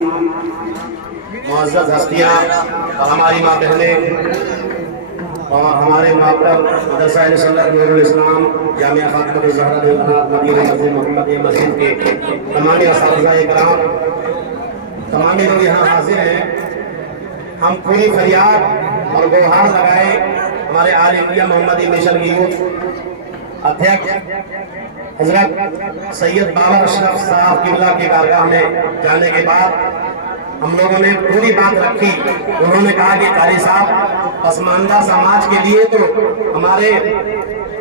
मुअज़्ज़ज़ हस्तियाँ और हमारी माँ बहनें और हमारे मातर मदरसा सुन्नत नूरुल इस्लाम जामिया फ़ातिमा ज़हरा मदीना मस्जिद मोहम्मदिया मस्जिद के तमाम असातिज़ा इकराम, तमाम लोग यहाँ हाजिर हैं। हम पूरी फरियाद और गुहार लगाए हमारे आल इंडिया मोहम्मदी मिशन की यूथ अध्यक्ष हजरत सैयद बाबा अशरफ साहब किबला के कारगाह में जाने के बाद हम लोगों ने पूरी बात रखी। उन्होंने कहा कि कारी साहब, पसमानदा समाज के लिए तो हमारे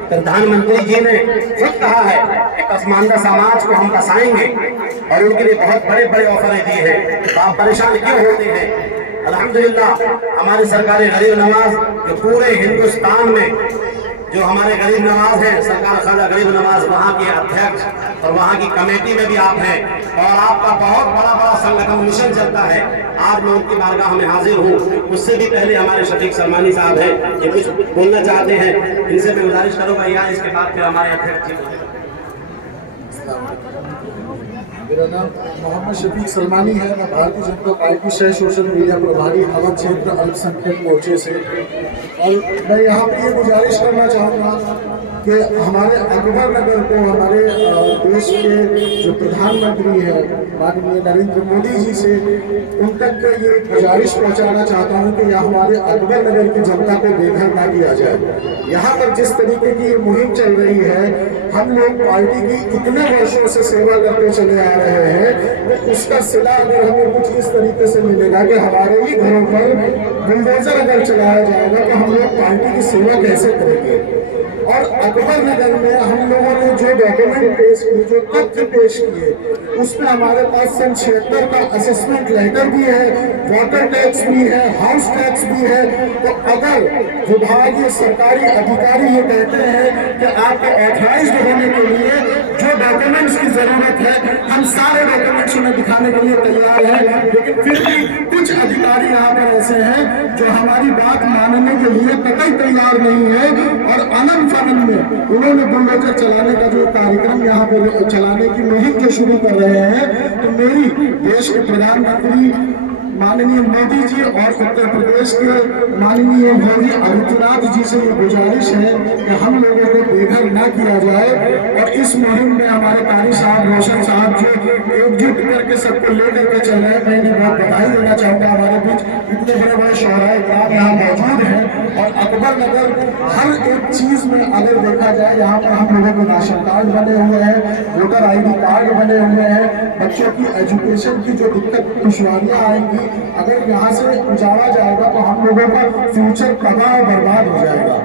प्रधानमंत्री जी ने खुद कहा है कि पसमानदा समाज को हम बसाएंगे और उनके लिए बहुत बड़े बड़े ऑफरें दिए हैं, तो आप परेशान क्यों होते हैं। अल्हम्दुलिल्लाह हमारी सरकार गरीब नवाज जो पूरे हिंदुस्तान में जो हमारे गरीब नवाज हैं, सरकार ख्वाजा गरीब नवाज वहाँ के अध्यक्ष और वहाँ की कमेटी में भी आप हैं और आपका बहुत बड़ा बड़ा संगठन मिशन चलता है। आज मैं उनकी बारगाह में हाजिर हूँ। उससे भी पहले हमारे शफीक सलमानी साहब हैं, ये कुछ बोलना चाहते हैं, इनसे मैं गुजारिश करूँगा या इसके बाद फिर हमारे अध्यक्ष जी। मेरा नाम मोहम्मद शफीक सलमानी है। मैं भारतीय जनता पार्टी से सोशल मीडिया प्रभारी अवध क्षेत्र अल्पसंख्यक मोर्चे से, और मैं यहाँ पे ये गुजारिश करना चाहूँगा कि हमारे अकबर नगर को हमारे देश के जो प्रधानमंत्री हैं माननीय नरेंद्र मोदी जी से उन तक ये गुजारिश पहुँचाना चाहता हूँ कि यह हमारे अकबर नगर की जनता को बेघर ना किया जाए। यहाँ पर जिस तरीके की ये मुहिम चल रही है, हम लोग पार्टी की इतने वर्षों से सेवा करते चले आ रहे हैं, तो उसका सिला अगर हमें कुछ इस तरीके से मिलेगा कि हमारे ही घरों पर बुलडोजर अगर चलाया जाएगा तो हम लोग पार्टी की सेवा कैसे करेंगे। और अकबर नगर में हम लोगों ने जो डॉक्यूमेंट पेश किए, जो तथ्य पेश किए, उसमें हमारे पास सन 76 का असेसमेंट लेटर भी है, वाटर टैक्स भी है, हाउस टैक्स भी है। तो अगर विभागीय सरकारी अधिकारी ये कहते हैं कि आपको ऑथराइज्ड होने के लिए जो डॉक्यूमेंट्स की जरूरत है, हम सारे डॉक्यूमेंट्स उन्हें दिखाने के लिए तैयार हैं, लेकिन फिर भी कुछ अधिकारी यहाँ पर ऐसे हैं जो हमारी बात मानने के लिए कतई तैयार नहीं है और आनंद फानंद में उन्होंने बुलडोजर चलाने का जो कार्यक्रम यहाँ पर चलाने की मुहिम जो शुरू कर रहे हैं। तो मेरी देश के प्रधानमंत्री माननीय मोदी जी और उत्तर प्रदेश के माननीय योगी आदित्यनाथ जी से ये गुजारिश है कि हम लोगों को बेघर ना किया जाए। और इस मुहिम में हमारे कारी साहब, रोशन साहब जो एकजुट करके सबको लेकर के चल रहे हैं, मैं इन्हें बहुत बधाई देना चाहूँगा। हमारे बीच इतने बड़े बड़े शोहराए इकराम यहाँ मौजूद हैं और अकबर नगर हर एक चीज़ में अगर देखा जाए, यहाँ पर हम लोगों को राशन कार्ड बने हुए हैं, वोटर ID कार्ड बने हुए हैं, बच्चों की एजुकेशन की जो दिक्कत दुश्वारियाँ आएंगी, अगर यहाँ से उजाड़ा जाएगा तो हम लोगों का फ्यूचर तबाह बर्बाद हो जाएगा।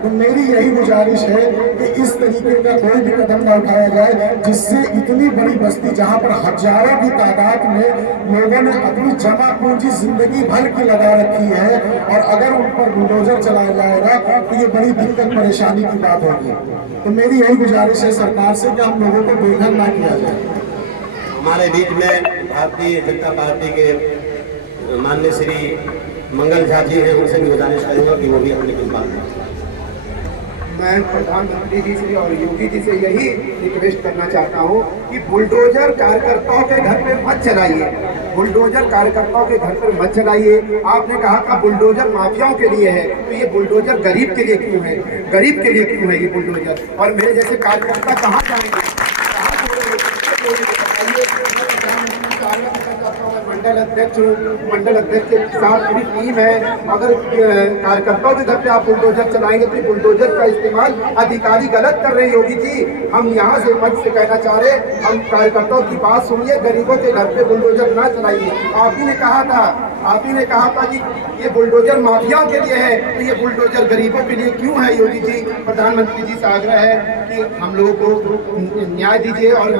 तो मेरी यही गुजारिश है कि इस तरीके का कोई भी कदम न उठाया जाए जिससे इतनी बड़ी बस्ती जहाँ पर हजारों की तादाद में लोगों ने अपनी जमा पूंजी जिंदगी भर की लगा रखी है, और अगर उन पर बुलडोजर चलाया जाएगा तो ये बड़ी दिक्कत परेशानी की बात होगी। तो मेरी यही गुजारिश है सरकार से कि हम लोगों को बेघर ना किया जाए। हमारे बीच में भारतीय जनता पार्टी के माननीय श्री मंगल झा जी हैं, उनसे भी गुजारिश करूँगा कि वो भी अपनी कुछ बात करें। मैं प्रधानमंत्री जी से और योगी जी से यही रिक्वेस्ट करना चाहता हूँ कि बुलडोजर कार्यकर्ताओं के घर पे मत चलाइए, बुलडोजर कार्यकर्ताओं के घर पर मत चलाइए। आपने कहा था बुलडोजर माफियाओं के लिए है, तो ये बुलडोजर गरीब के लिए क्यों है? गरीब के लिए क्यों है ये बुलडोजर? और मेरे जैसे कार्यकर्ता कहाँ जाएंगे? मंडल अध्यक्ष हूँ, मंडल अध्यक्ष के साथ पूरी टीम है। अगर कार्यकर्ताओं के घर पे आप बुलडोजर चलाएंगे तो बुलडोजर का इस्तेमाल अधिकारी गलत कर रहे हैं। योगी जी, हम यहाँ से मंच से कहना चाह रहे, हम कार्यकर्ताओं की बात सुनिए, गरीबों के घर पे बुलडोजर ना चलाइए। आप ही ने कहा था कि ये बुलडोजर माफियाओं के लिए है, तो ये बुलडोजर गरीबों के लिए क्यों है? योगी जी, प्रधानमंत्री जी से आग्रह है कि हम लोगों को न्याय दीजिए। और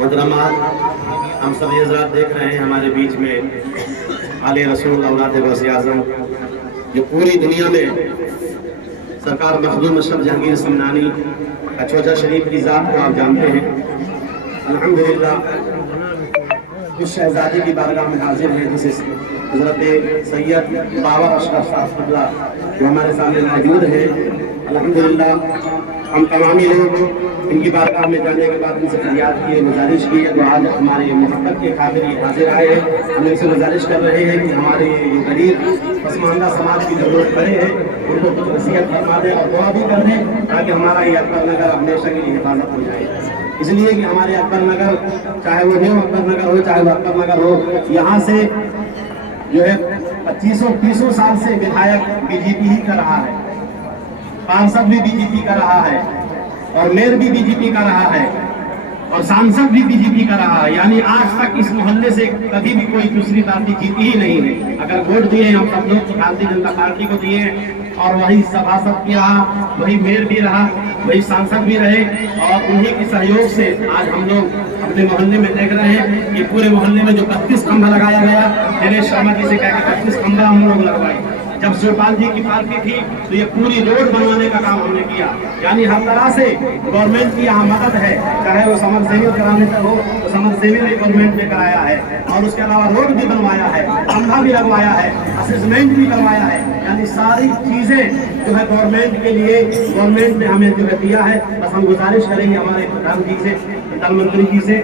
मोहतरमात, हम सब ये हज़रात देख रहे हैं हमारे बीच में आले रसूल औलाद गौसे आज़म जो पूरी दुनिया में सरकार मखदूम अशरफ जहांगीर समनानी कचौजा शरीफ की ज़ात को आप जानते हैं। अल्हम्दुलिल्लाह उस शहजादी की बारगाह में हाजिर हैं जिसे हजरत सैयद बाबा अशरफ साहब जो हमारे सामने मौजूद है। अल्हम्दुलिल्लाह हम तमामी लोग इनकी बारगाह में जाने के बाद इनसे फरियाद की, गुजारिश की है, तो आज हमारे मोहब्बत के काबिल हाजिर आए हैं। हम इनसे गुजारिश कर रहे हैं कि हमारे ये गरीब पसमानदा समाज की जो लोग खड़े हैं उनको कुछ नसीहत फरमा दें और दुआ भी कर दें ताकि हमारा ये अकबर नगर हमेशा के लिए हिफाजत हो जाए। इसलिए कि हमारे अकबर नगर, चाहे वो न्यू अकबर नगर हो चाहे वो अकबर नगर हो, यहाँ से जो है 25-30 साल से विधायक बीजेपी ही कर रहा है, पार्षद भी बीजेपी का रहा है और मेयर भी बीजेपी का रहा है और सांसद भी बीजेपी का रहा है। यानी आज तक इस मोहल्ले से कभी भी कोई दूसरी पार्टी जीती ही नहीं है। अगर वोट दिए हम सब लोग तो भारतीय जनता पार्टी को दिए और वही सभासद भी रहा, वही मेयर भी रहा, वही सांसद भी रहे और उन्हीं के सहयोग से आज हम लोग अपने मोहल्ले में देख रहे हैं कि पूरे मोहल्ले में जो 32 खंभा लगाया गया, दिनेश शर्मा जी से कह के 32 खंभा हम लोग लगवाए। जब शिवपाल जी की पार्टी थी तो ये पूरी रोड बनवाने का काम हमने किया। यानी हर तरह से गवर्नमेंट की यहाँ मदद है, चाहे वो समर सेविंग कराने का हो तो समर सेविंग भी गवर्नमेंट ने कराया है और उसके अलावा रोड भी बनवाया है, खंभा भी लगवाया है, असेसमेंट भी करवाया है। यानी सारी चीजें जो है गवर्नमेंट के लिए गवर्नमेंट ने हमें जो है दिया है। बस हम गुजारिश करेंगे हमारे प्रधान जी से, प्रधानमंत्री जी से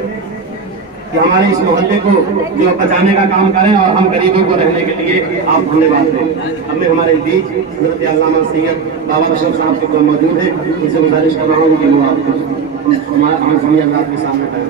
कि हमारे इस मोहल्ले को जो बचाने का काम करें और हम गरीबों को रहने के लिए आप धन्यवाद दें। हमें हमारे बीच हज़रत अल्लामा सैयद बाबा अशरफ साहब के मौजूद है, उनसे गुजारिश कर रहा हूँ कि वो आपको हमारे के सामने करें।